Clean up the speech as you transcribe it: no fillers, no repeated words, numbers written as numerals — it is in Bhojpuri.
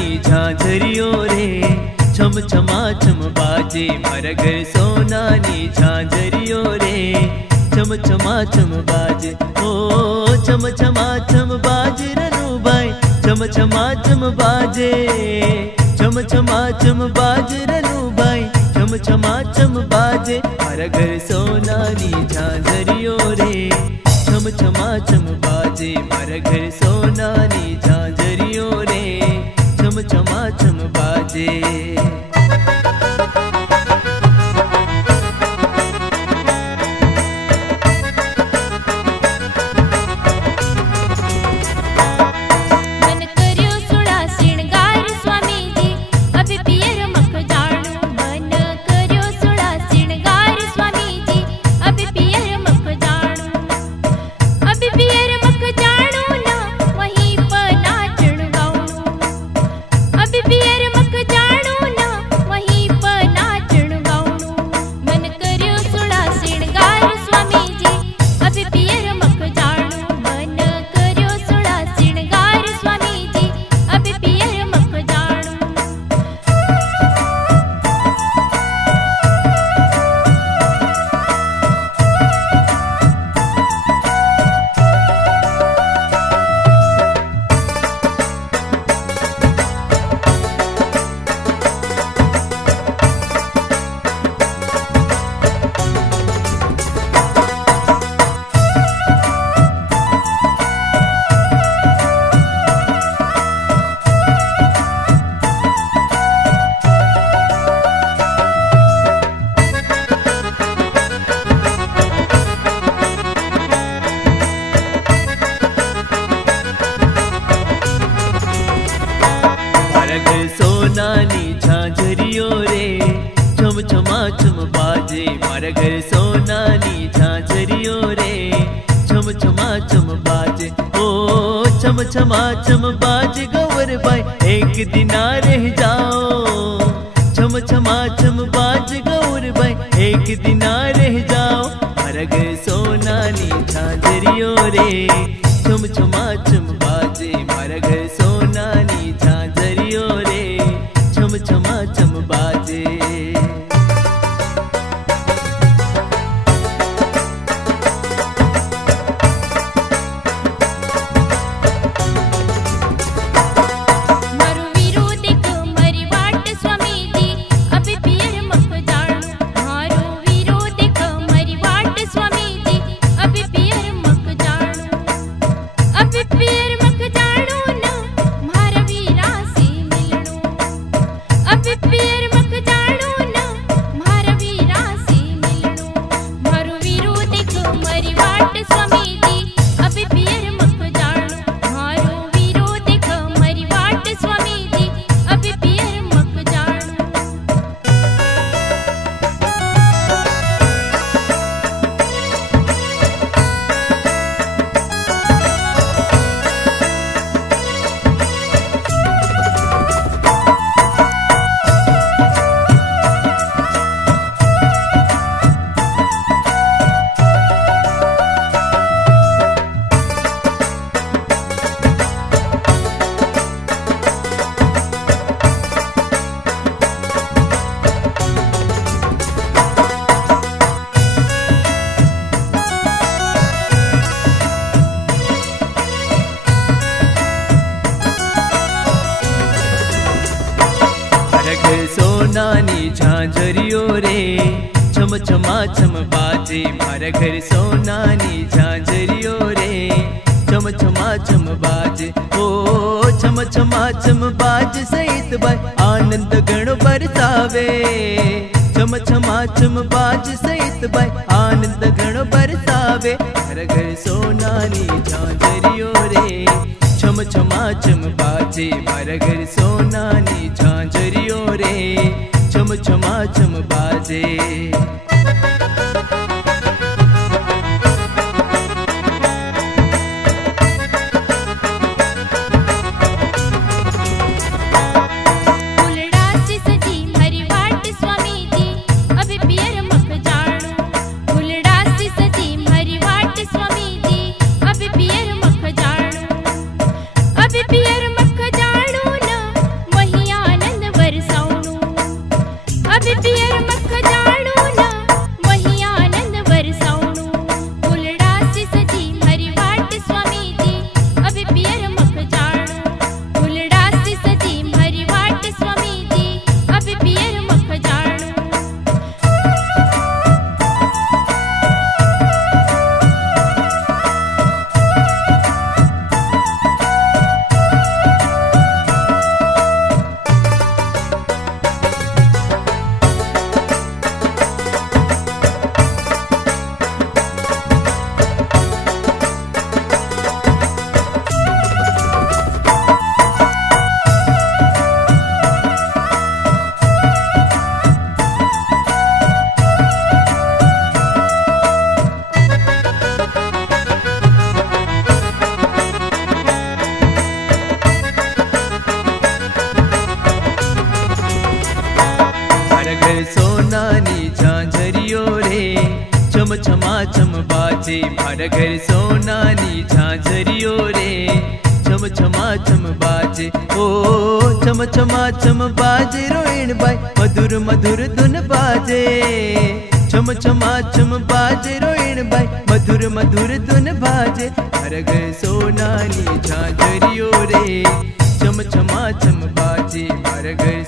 सोनानी झांझरियो रे, छम छमा छम बाजे मारा घर सोनानी झांझरियो रे, छम छमा छम बाजे ओ छम छमा छम बाजे रनु भाई, छम छमा छम बाजे, छम छमा छम बाजे रनु भाई, छम छमा छम बाजे मारा घर सोनानी झांझरियो रे, छम छमा छम बाजे मारा घर सोनानी झांझरियो रे, छम छमा छम बाजे। सोनानी झांझरियो रे, छम छमा छम बाजे मारा घर सोनानी झांझरियो रे, छम छमा छम बाजे ओ छम छमा छम बाजे गौर भाई एक दिन रह जाओ, छम छमा छम बाजे गौर भाई एक दिन रह जाओ मारा घर सोनानी झांझरियो रे, छम छमा छम बाजे मारा घर सोनानी झांझरियो रे, छम छमा छम बाजे। सोनानी झांझरियो रे, छम छमा छम बाजे मारा घर सोनानी झांझरियो रे, छम छमा छम बाजे ओ छम छमा छम बाजे सहित भाई आनंद गण बरसावे, छम छमा छम बाजे सहित भाई आनंद गण बरसावे मारा घर सोनानी झांझरियो रे, छम छमा छम बाजे मारा घर सोनानी झांझरियो रे, छम छमा छम बाजे। पियर मख जाणू न બાજે મારા ઘર સોનાની ઝાંઝરીઓ રે છમ છમાછમ બાજે ઓ છમ છમાછમ બાજે રોહિણભાઈ મધુર મધુર ધૂન બાજે છમ છમાછમ બાજે રોહિણભાઈ મધુર મધુર ધૂન બાજે મારા ઘર સોનાની ઝાંઝરીઓ રે છમ છમાછમ બાજે મારા ઘર